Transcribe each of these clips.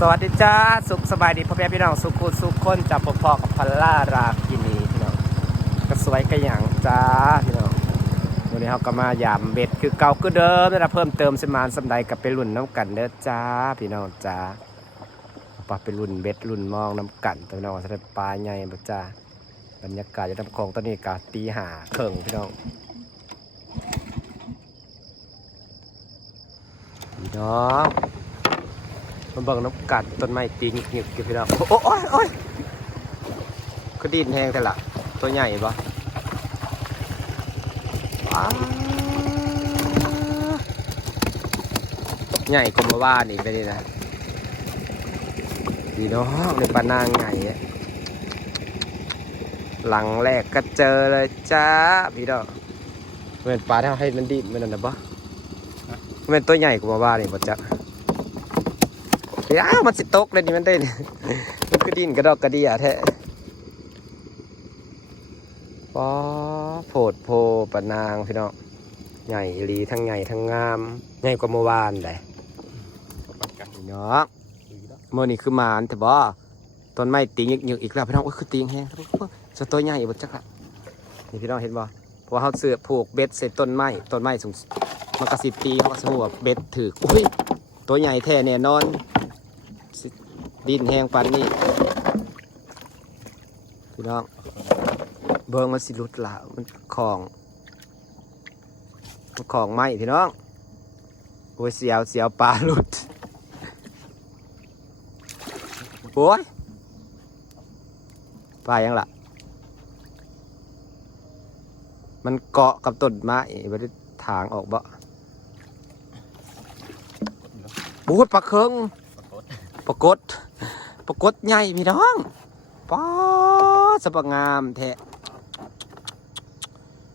สวัสดีจ้าสุขสบายดีพ่อแม่พี่น้องสุขุสุขคนจับพ่อๆกับพัลล่ารากินีพี่น้องก็สวยก็อย่างจ้าพี่น้องวันนี้เขาก็มายามเบ็ดคือเก่าคือเดิมนะเพิ่มเติมสมานสำใดกับไปรุ่นน้ำกันเด้อจ้าพี่น้องจ้าปลาไปรุ่นเบ็ดรุ่นมองน้ำกันพี่น้องสำหรับปลาใหญ่บ่จ้าบรรยากาศจะทำของตอนนี้กาตีหาเข่งพี่น้องพี่น้อง มันเบิ่งน้ำกัดต้นไม้ตีหงิกๆอยู่พี่น้องโอ้โอ้ยโอ้ยก็ดินแห้งแต่ละตัวใหญ่ปะว้าวใหญ่กว่าเมื่อวานอีกไปนี่นะพี่น้องในปลานางใหญ่อะหลังแรกก็เจอเลยจ้าพี่น้องเหมือนปลาที่เราให้มันดินมันนั่นนะปะมันเป็นตัวใหญ่กว่าเมื่อวานอีกปะจ๊ะ เอ้าวมันสิตกเลยนี่มันได้นี่มันก็ดินกระดอกกระเดียแท้ป๊อโผดโพปะนางพี่น้องใหญ่ลีทั้งใหญ่ทั้งงามใหญ่กว่าเมื่อวานเลยพี่น้องเมื่อนี้คือมานแต่บ่ต้นไม้ตีงยึกๆอีกแล้วพี่น้องโอ้ยคือตีงแห้งจะตัวใหญ่บดจักละนี่พี่น้องเห็นบ่เพราะเขาเสือผูกเบ็ดใส่ต้นไม้ต้นไม้สูงมันกระสิตีเขาก็สมมติว่าเบ็ดถืออุ้ยตัวใหญ่แท้แน่นอน ดินแห้งปันนี่พี่น้อง เบิ้งมันสิหลุดละมันของมันของไหมพี่น้องโอ้ยเสียวเสียวปลาหลุด โอ้ยปลายังล่ะมันเกาะกับต้นไม้ไม่ได้ถางออกบ่โอ้ยปลาเคิงปรากฏ ปรากฏใหญ่พี่น้องป๊าสปงามแท้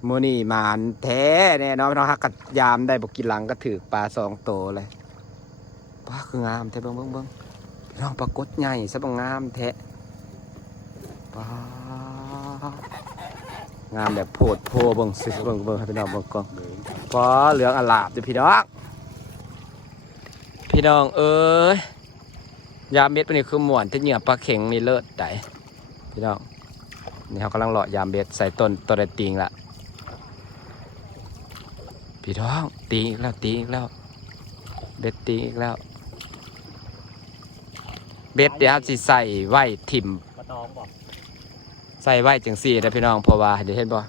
โมอนี่มานแท้แน่นอนพี่น้องฮักกัดยามได้บกินหลังก็ถือปลาสองโตเลยป้าคืองามแท้เบิ้งเบิ้งเบิ้งพี่น้องปรากฏใหญ่สปงามแท้ป้างามแบบโพดโพเบิ้งสิเบิ้งเบิ้งให้พี่น้องเบิ้งก่อนป้าเหลืองอลาบจ้ะพี่น้องพี่น้องเอ้ย ยาเบ็ดวันนี้คือหมวนที่เหยื่อปลาเข็งนี่เลิศไดพี่น้องนี่เขากำลังเลาะยามเบ็ดใส่ต้นตัวได้ติงละพี่น้องติงอีกแล้วติงอีกแล้ว เบ็ดติงอีกแล้ว เบ็ดเดี๋ยวสิใส่ไว้ถิ่มกระตองบอกใส่ไว้จังสี่นะพี่น้องเพราะว่าเดี๋ยวเห็นบ่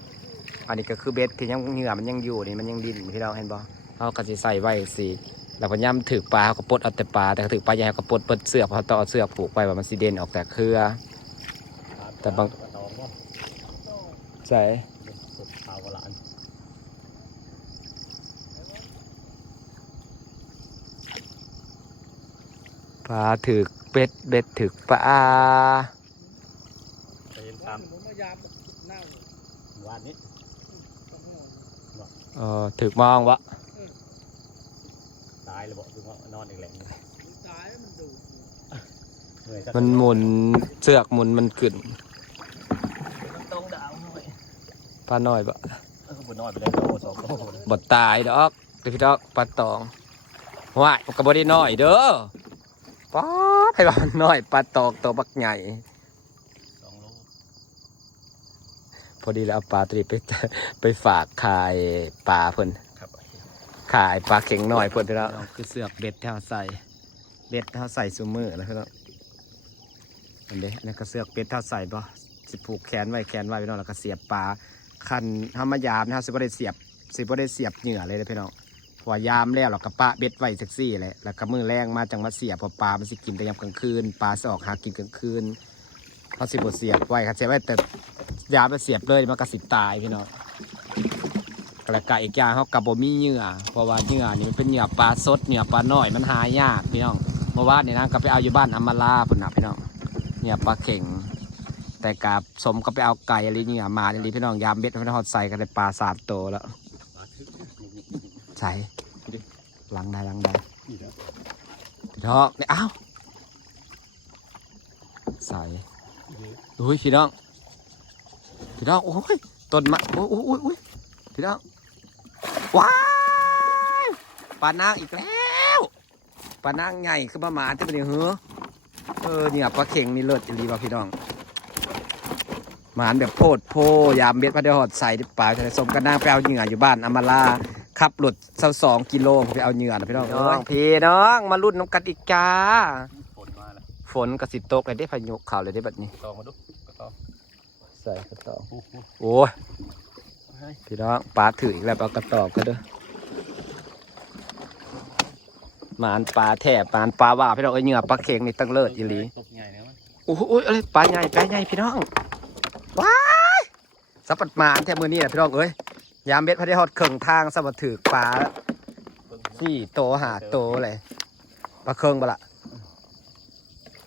อันนี้ก็คือเบ็ดที่ยังเหยื่อมันยังอยู่นี่มันยังดินพี่น้องเห็นบ่เขาก็สิใส่ไว้สิ แล้วพอย่ำถือปลาเขาก็ปลดเอาแต่ปลาแต่ถือปลาใหญ่เขาก็ปลดเปิดเสือกเพราะเขาต้องเอาเสือกผูกไว้ว่ามันสิเด่นออกแต่เครือ แต่บางกระตองบอกใส่สุดขาวกว่าหลานปลาถือเป็ดเบ็ดถือปลาไปเห็นตามผมมายามเน่าวานนี้ต้องหัวเออถือมองวะตายเลยบอกคือว่านอนอีกแหล่งมันตายแล้วมันดูดเหนื่อยสักมันหมุนเสือกหมุนมันขึ้นตรงดาวหน่อยปลาน้อยบ่เออบนนอนไปเลยโตสองโตบ่ตายดอกเดี๋ยวพี่ดอกปลาตองว่ายมันก็บ่ได้น้อยเด้อป้าให้ว่ามันน้อยปลาตองตัวบักใหญ่ สองโลพอดีแล้วเอาปลาตัวนี้ไป ไปฝากขายปลาเพิ่นครับ ขายปลาเข็งหน่อยเพิ่นไปแล้วคือเสือกเบ็ดแถวใส่เบ็ดแถวใส่ซูมือแล้วพี่น้องอันเด้อันนี้ก็เสือกเบ็ดแถวใส่บ่สิผูกแขนไว้แขนไว้พี่น้องแล้วก็เสียบปลาคันทำมายามนะครับสิบ่ได้เสียบสิบ่ได้เสียบเหงื่อเลยนะพี่น้องเพราะว่ายามแล้วเราก็ปะเบ็ดไว้เซ็กซี่แหละแล้วก็มือแรงมาจังมาเสียบพอปลามันสิกินแต่ยามกลางคืนปลาสออกหากินกลางคืนเขาสิบ่เสียบไว้ครับเสียบไว้แต่ยามไปเสียบเลยมันก็สิตายพี่น้อง กระกะอีกอย่างเขากับบมีเหยื่อเพราะว่าเหยื่อนี่มันเป็นเหยื่อปลาสดเหยื่อปลาน้อยมันหายากพี่น้องเมื่อวานนี่นะก็ไปเอาอยู่บ้านอัมมาลาพุ่นนะพี่น้องเหยื่อปลาเข่ง แต่กับสมก็ไปเอาไก่อะไรเหยื่อมาอะไรพี่น้องยามเบ็ดพี่น้องใส่กันได้ปลาสามตัวแล้วใส่หลังได้หลังได้นี่แล้วพี่น้องนี่อ้าวใส่อุ้ยพี่น้องพี่น้องโอ้ยต้นมะโอ้ยโอ้ยโอ้ยโอ้ยพี่น้อง ว้ายปลานางอีกแล้วปลานางใหญ่คือประมาณจะเป็นอย่างเหรอเออเนี่ยปลาเข่งนี่เลิศจะรีบ่พี่น้องหมานแบบโพดโพยามเบ็ดพระเดหอดใส่ที่ปลายทะเลสมกันนางไปเอาเหยื่ออยู่บ้านอำมาลาขับรถเศร้าสองกิโลไปเอาเหยื่อนะพี่น้องน้องพี่น้องมาลุ้นน้ำกันอีกจ้าฝนมาแล้วฝนกระสิตกเลยได้พายุข่าวเลยได้แบบนี้ตองมาดูก็ตองใส่กระตอกโอ้โหโอ้ย พี่น้องปลาถืออีกแล้วปลากระตอกก็เด้อมานปลาแท่มานปลาว่าพี่น้องเอ้ยเหงื่อปลาเค็งนี่ตั้งเลิศอีหลีตกใหญ่เนี่ยมั้ยโอ้โหโอ้ยอะไรปลาใหญ่ปลาใหญ่พี่น้องว้ายสับปัดมานแท่มือนี่แหละพี่น้องเอ้ยยามเบ็ดพระได้ฮอดเข่งทางสับปัดถือปลาสี่โตหาโตเลยปลาเคิงบ่ละ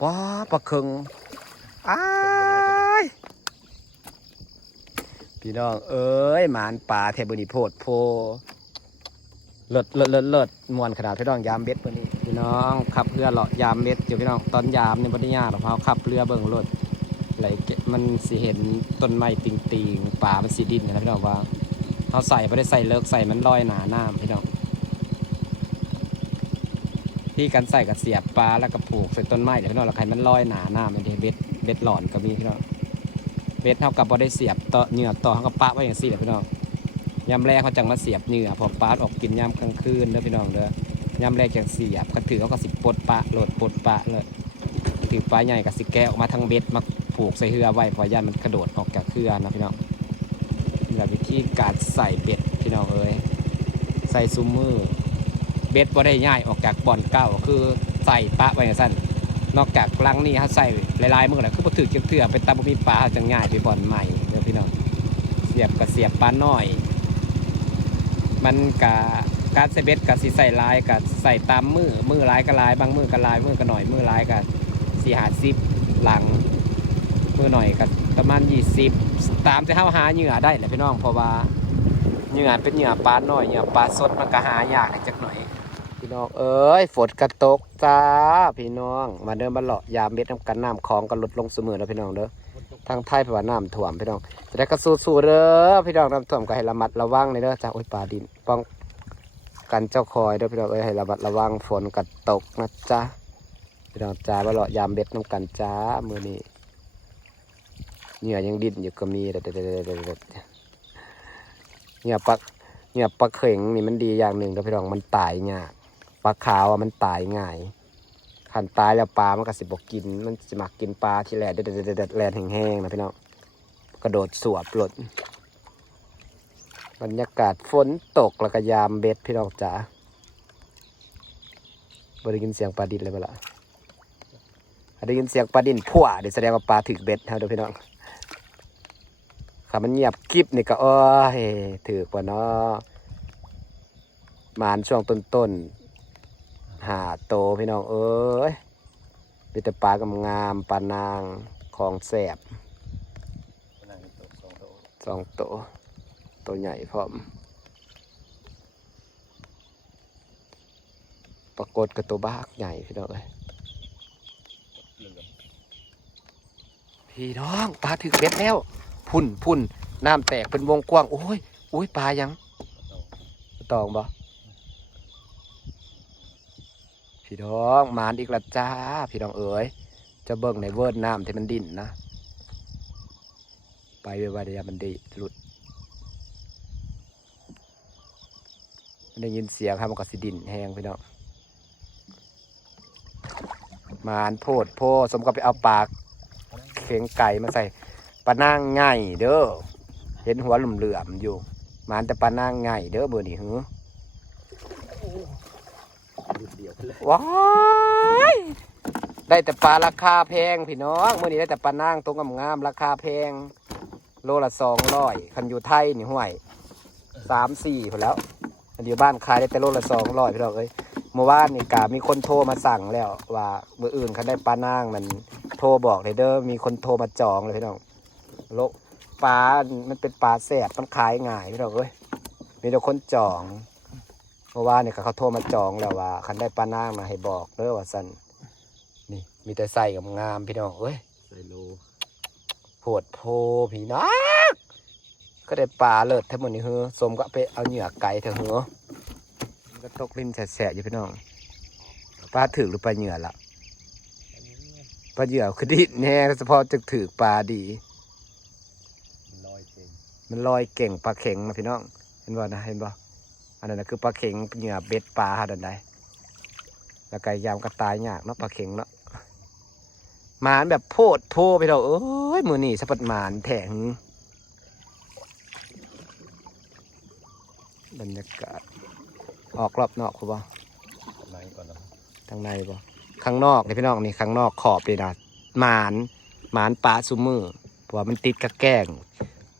ว้าปลาเคิงอ้าย พี่น้อง เอ้ยหมานปลาเทบุนีโพดโพเลิศเลิศเลิศเลิศมวนขนาดพี่น้องยามเบ็ดตัวนี้พี่น้องขับเรือเลาะยามเบ็ดอยู่พี่น้องตอนยามนี่บ่ได้ยาหรอกเพราขับเรือเบิ่งรถไหลมันสิเห็นต้นไม้ติงติงๆป่ามันสีดินนะพี่น้องว่าเขาใส่ไม่ได้ใส่เลิกใส่มันลอยหนาหน้ำพี่น้องที่กันใส่กับเสียบปลาแล้วก็ผูกใส่ต้นไม้เดี๋ยวพี่น้องเราใครมันลอยหนาหน้ามันเดเบ็ดเบ็ดหลอนก็มีพี่น้อง เบ็ดเท่ากับบ่ได้เสียบต่อเหงื่อต่อเขาก็ปะไว้อย่างสี่แหละพี่น้องยามแรกเขาจังมาเสียบเหงื่อพอปลาออกกินยามกลางคืนเด้อพี่น้องเด้อยามแรกจังเสียบเขาถือเขาก็สิปดปะโหลดปดปะเลยถือปลาใหญ่กับสิแกะออกมาทางเบ็ดมาผูกใส่เหือไว้พอย่านมันกระโดดออกจากเหือนะพี่น้องนี่แหละวิธีการใส่เบ็ดพี่น้องเอ้ยใส่ซูมือเบ็ดบ่ได้ง่ายออกจากบ่อนเก่าคือใส่ปะไว้อย่างสั้น นอกจากลังนี้เขาใส่หลายๆมือแหละคือบ่ถือเก็บเถื่อไปตามบ่มีปลาจะงง่ายไปบ่อนใหม่เด้อพี่น้องเสียบกับเสียบปลาน้อย มันกะการใส่เบ็ดกับสิใส่ลายกับใส่ตามมือมือลายก็ลาย บางมือก็ลายมือก็หน่อยมือลายกับสี่หาสิบหลัง มือหน่อยกับประมาณยี่สิบตามจะเข้าหาเหยื่อได้แหละพี่น้องเพราะว่าเหยื่อเป็นเหยื่อปลาหน้อยเหยื่อปลาสดมันก็หายากจักหน่อย พี่น้อง เอ้ยฝนกระตกจ้าพี่น้อง มาเดินมาเลาะยามเม็ดน้ำกันน้ำคลองกันลดลงเสมอแล้วพี่น้องเด้อทางไทยเพราะว่าน้ำท่วมพี่น้องจะได้กระสู้ๆเด้อพี่น้องน้ำท่วมก็ให้ระมัดระวังเลยเด้อจ้าโอ้ยปลาดินป้องกันเจ้าคอยเด้อพี่น้องเอ้ยให้ระมัดระวังฝนกระตกนะจ๊ะพี่น้องจ้ามาเลาะยามเม็ดน้ำกันจ้ามือนี้เหงื่อยังดิ้นอยู่ก็มีเด็ดเด็ดเด็ดเด้อเหยื่อปักเหงื่อปักเข่งนี่มันดีอย่างหนึ่งเด้อพี่น้องมันตายยาก ปลาขาวอะมันตายง่ายขันตายแล้วปลามันก็สิบกกิน มันสิมักกินปลาที่แหลดเด็ดเด็ดแหลดแห้งๆนะพี่น้องกระโดดสวบหลดบรรยากาศฝนตกแล้วก็ยามเบ็ดพี่น้องจ๋าบ่ได้ยินเสียงปลาดินเลยเปล่าได้ยินเสียงปลาดินพั่วเดี๋ยวแสดงว่าปลาถึกเบ็ดเฮาเด้อพี่น้องค่ะมันเงียบกริบนี่ก็โอ้ยถือกว่าเนาะมานช่วงต้นๆ หาโตพี่น้องเอ้ยมีแต่ปลากำงามปลานางของแสบสองโตโตตัวใหญ่พร้อมปรากฏกับตัวบ้ากใหญ่พี่น้องเอ้ยพี่น้องปลาถึกเบ็ดแล้ว พุ่นพุ่นน้ำแตกเป็นวงกว้างโอ้ยโอ้ยปลายังตองบ่ พี่น้องมานอีกละจ้า พี่น้องเอ๋ยจะเบิ่งในเวิร์ดน้ำที่มันดิ่นนะ ไปไวๆเดียมันดีหลุดมันได้ยินเสียงครับมันก็สิดินแห้งพี่น้องมานโพดโพสมกับไปเอาปากเข็งไก่มาใส่ปลานั่งง่ายเด้อเห็นหัวหลุมเหลื่อมอยู่ มานแต่ปลานั่งง่ายเด้อเบอร์นี่หือ ดู เลยว้ายได้แต่ปลาราคาแพงพี่น้องเมื่อนี้ได้แต่ปลานั่งตรงงามๆราคาแพง โลละสองร้อยคันอยู่ไทยนี่ห่วยสามสี่พอแล้วอันอยู่บ้านขายได้แต่โลละสองร้อยพี่น้องเอ้ยเมื่อวานนี่กามีคนโทรมาสั่งแล้วว่าเมื่ออื่นเขาได้ปลานั่งมันโทรบอกเลยเด้อมีคนโทรมาจองเลยพี่น้องโลปลา มันเป็นปลาแสบมันขายง่ายพี่น้องเอ้ยมีแต่คนจอง เพราะว่าเนี่ยเขาโทรมาจองแล้วว่า คันได้ปลานั่งมาให้บอกเด้อว่าสันนี่ มีแต่ใส่กับงามพี่น้องเอ้ยใส่โลโพดโพพี่น้องก็ได้ปลาเลิศทั้งหมดนี่เฮ้อสมก็ไปเอาเหยื่อไก่เถอะเฮ้อมันก็ตกลิ้นแฉะๆอยู่พี่น้องปลาถือหรือปลาเหยื่อล่ะอันนี้เนี่ยปลาเหยื่อคือดิแน่เฉพาะจะถือปลาดีลอยเก่งมันลอยเก่งปลาเข็งนะพี่น้อง เห็นบ่นะเห็นบ่ อันนั้นนะคือปลาเข็งเหยื่อเบ็ดปลาหาดันใดแล้วไก็ยามก็ตายยากเนาะปลาเข็งเนาะหมานแบบโพดโพไปเราเอ้ยมือนี่สะปัดหมานแถงบรรยากาศออกรอบนอกคุณบ่ไหนก่อนนาะทางในบ่ข้างนอกนี่พี่น้องนี่ข้างนอกขอบเลยนะหมานหมานปลาซุมือเพราะว่ามันติดกับแก้ง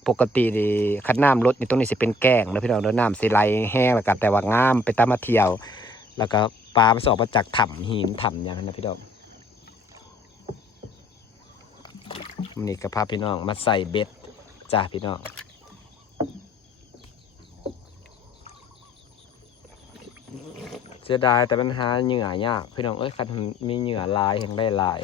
ปกติดีคันน้ำรถนี่ตรงนี้สิเป็นแก้งแล้วพี่น้องเด้อน้ำสิไหลแห้งแล้วกันแต่ว่างามไปตามมาเที่ยว แล้วก็ปลาไปสอบมาจากถ้ำหินถ้ำอย่างนั้นนะพี่น้องมันนี่ก็พาพี่น้องมาใส่เบ็ดจ้าพี่น้องเสียดายแต่ปัญหาเหงื่อยากพี่น้องเอ้ยคันมีเหงื่อลายแห่งได้หลาย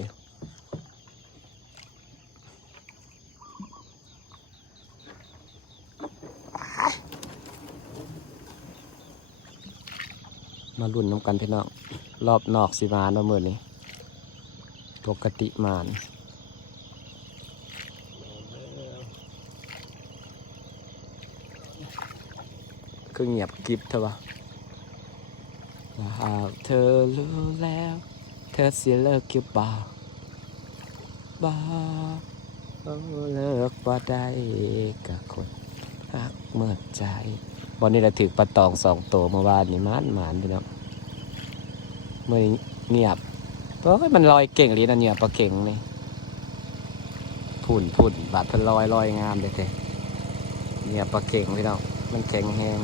มารุ่นน้ำกันพี่น้องรอบนอกสิมาเนาะมือนี้ ปกติมานคือเงียบกิบเถอะวะหากเธอรู้แล้ว เธอเสียเลิกกี่บ่าบ้าเอาเลิกบ่ได้กับคนหักเมื่อใจ วันนี้เราถือปลาตองสองตัวเมื่อวานนี่มานหมานพี่น้องเมื่อเงียบเพราะมันลอยเก่งเลยนะเนี่ยปลาเก่งนี่พุ่นพุ่นบาดเพันลอยลอยงามเลยเท่เนี่ยปลาเก่งพี่น้องมันแข็งแหง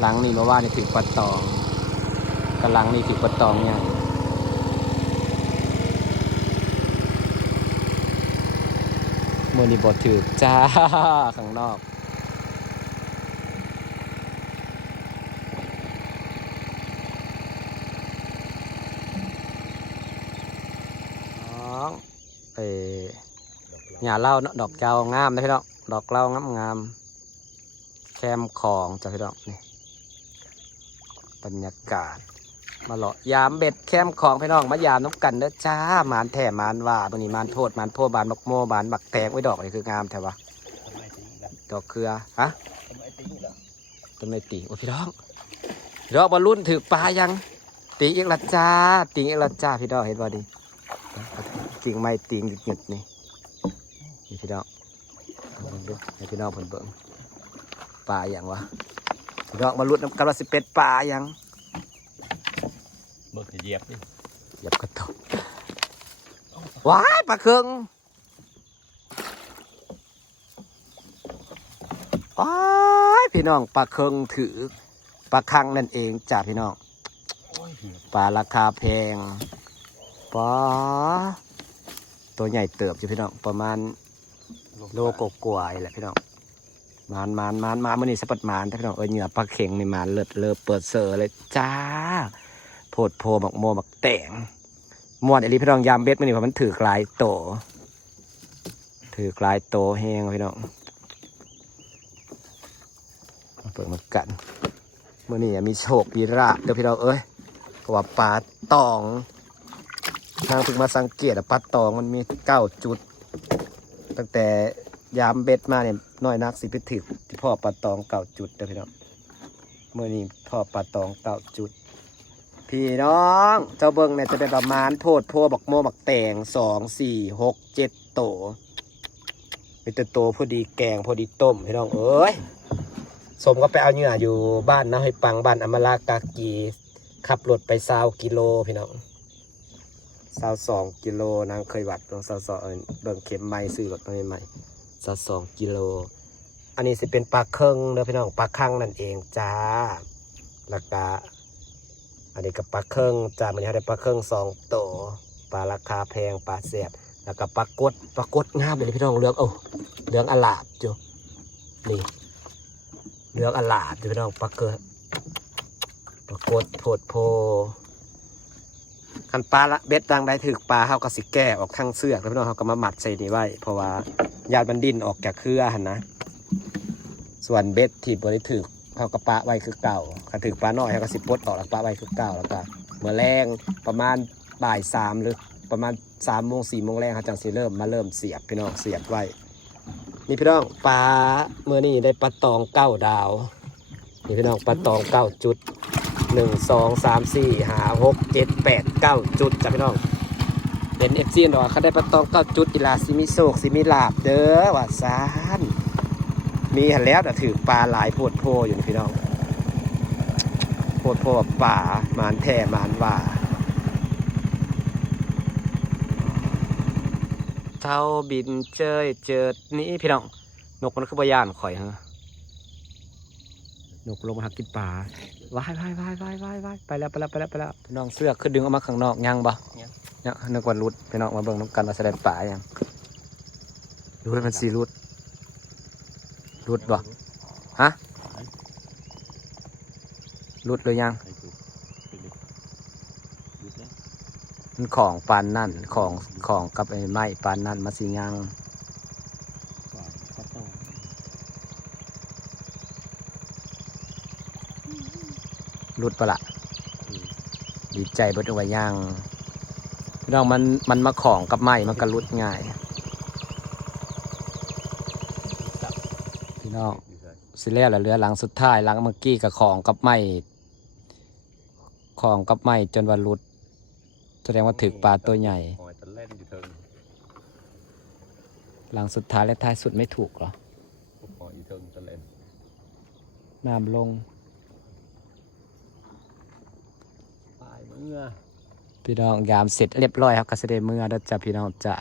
หลังนี่เมื่อวานนี่ถือปลาตองกำลังนี่ถือปลาตองเนี่ยมื่อนี้บอถือจ้าข้างนอก น้องเออ หญ้าเล่าเนาะดอกเจ้างามนะพี่น้องดอกเล่างามงามแคมของจ้ะพี่น้องนี่บรรยากาศ มาเลาะยามเบ็ดแคมของพี่น้องมายามน้ำกันเด้อจ้าหมานแถมหมานว่าตัวนี้หมานโทษหมานโพบานบักโมบานบักแตงไว้ดอกนี่คืองามแถวะทำไมตีอีกล่ะดอกเครือฮะทำไมตีอีกล่ะต้นไม้ตีโอ้พี่น้องพี่น้องบอลรุ่นถือปลายังตีอีกละจ้าตีอีกละจ้าพี่น้องเห็นบ่ดิกิ่งไม้ตีหยุดหยุดนี่ พี่น้องเบิ่งดูให้พี่น้องเพิ่นเบิ่งปลาอย่างวะพี่น้องมาลุ้นน้ำกันว่าสิเป็ดปลายังเบิกเหยียบดิเหยับกระตกว้ายปลาเคืองว้ายพี่น้องปลาเคืองถือปลาคังนั่นเองจ้าพี่น้องโอ้ยปลาราคาแพงปลาตัวใหญ่เติบจ้ะพี่น้องประมาณ โลกกว่าๆแหละพี่น้องมานมานมานมาเมื่อนี้สะปัดมานพี่น้องเออเหงื่อปลาเข็งนี่มานเลิศเลอเปิดเสือเลยจ้าโพดโพบักโมบักแตงมวนอหลีพี่น้องยามเบ็ดมื่อนี้เพราะมันถือกลายโต ถือกลายโตแห้งพี่น้องเปิดมากันเมื่อนี้มีโชคปีราบเดี๋ยวพี่น้องเอ้ยเพราะว่าปลาตองทางถึงมาสังเกตปลาตองมันมีเก้าจุด ตั้งแต่ยามเบ็ดมาเนี่ยน้อยนักสิพิถึกที่พ่อปลาตองเก้าจุดเด้อพี่น้องเมื่อนี้พ่อปลาตองเก้าจุด พี่น้อง เจ้าเบิ้งเนี่ยจะเป็นประมาณโพดโพบักโมบักแตงสองสี่หกเจ็ดโตเป็นแต่โตพอดีแกงพอดีต้มพี่น้องเอ้ยสมก็ไปเอาเหงื่ออยู่บ้านนะให้ปังบ้านอมรากากีขับรถไปซาวกิโลพี่น้อง ซาวสองกิโลนางเคยวัดลองซาวสองเอิ้นเบิ่งเข็มไม้ซื้อรถมาใหม่ๆซาวสองกิโล อันนี้สิเป็นปลาเคิงเด้อพี่น้องปลาคังนั่นเองจ้าแล้วก็อันนี้ก็ปลาเคิงจ้ามันนี้ได้ปลาเคิงสองโตวปลาราคาแพงปลาเสียบแล้วก็ปลากดปลากดงามเลยพี่น้องเหลืองโอ้เหลืองอลาบจ้นี่เหลืองอลาบจ้พี่น้องปลาเกิดปรากฏโพดโพ คันปลาละเบ็ดดังได้ถือปลาเขาก็สิแก้ออกทางเสือกแล้วพี่น้องเขาก็มาหมัดใส่นี่ไว้ เพราะว่าญาติมันดินออกจากเครือหันนะ ส่วนเบ็ดที่บริถือเขาก็ปะไว้คือเก่าคันถือปลาน้อยเขาก็สิปลดออกแล้วปะไว้คือเก่าแล้วก็เมื่อแรงประมาณบ่ายสามหรือประมาณสามโมงสี่โมงแรกเขาจังสิเริ่มมาเริ่มเสียบพี่น้องเสียบไว้นี่พี่น้องปลาเมื่อนี้ได้ปลาตองเก้าดาวนี่พี่น้องปลาตองเก้าจุด หนึ่งสองสามสี่หาหกเจ็ดแปดเก้าจุดจ้ะพี่น้อง เป็นเอฟซีดอกเขาได้ปลาตองเก้าจุดอีลาซิมิโซกซิมิลาบเด้อว่าซานมีหันแล้วแต่ถือปลาหลายโพดโพอยู่พี่น้องโพดโพป่ามานแท่มานว่าเท่าบินเจยเจิดนี้พี่น้องนกมันคือบยานข่อยฮะนกลงมาหากินป่า ว้ายว้ายว้ายว้ายว้ายว้ายไปแล้วไปแล้วไปแล้วไปแล้วพี่น้องเสื้อคือดึงออกมาข้างนอกยังบ่เนี่ยนึกว่ารุดพี่น้องมาเบิ่งน้ำกันมาแสดงป่ายังรุดมันสีรุดรุดบ่ฮะรุดหรือยังใส่ถุงไปเลยดูนะมันของปานนั่นของของกับไอ้ไม้ปานนั่นมาสียัง ก่อนก็ต้อง รุดปะละอืมดีใจเบิดเอาไว้ย่างพี่น้องมันมันมาของกับไม้มันก็รุดง่ายจับพี่น้องอยู่เลยสิแล้วแล้วเหลือหลังสุดท้ายหลังเมื่อกี้กับของกับไม้ของกับไม้จนว่ารุด แสดงว่าถึกปลาตัวใหญ่หอยตะเล่นอยู่เทิงหลังสุดท้ายและท้ายสุดไม่ถูกเหรอพวกหอยอยู่เทิงตะเล่นน้ำลง ตายเมื่อ พี่น้องยามเสร็จเรียบร้อยครับก็เสได็จเมื่อแล้วจ้ะพี่น้องจ้า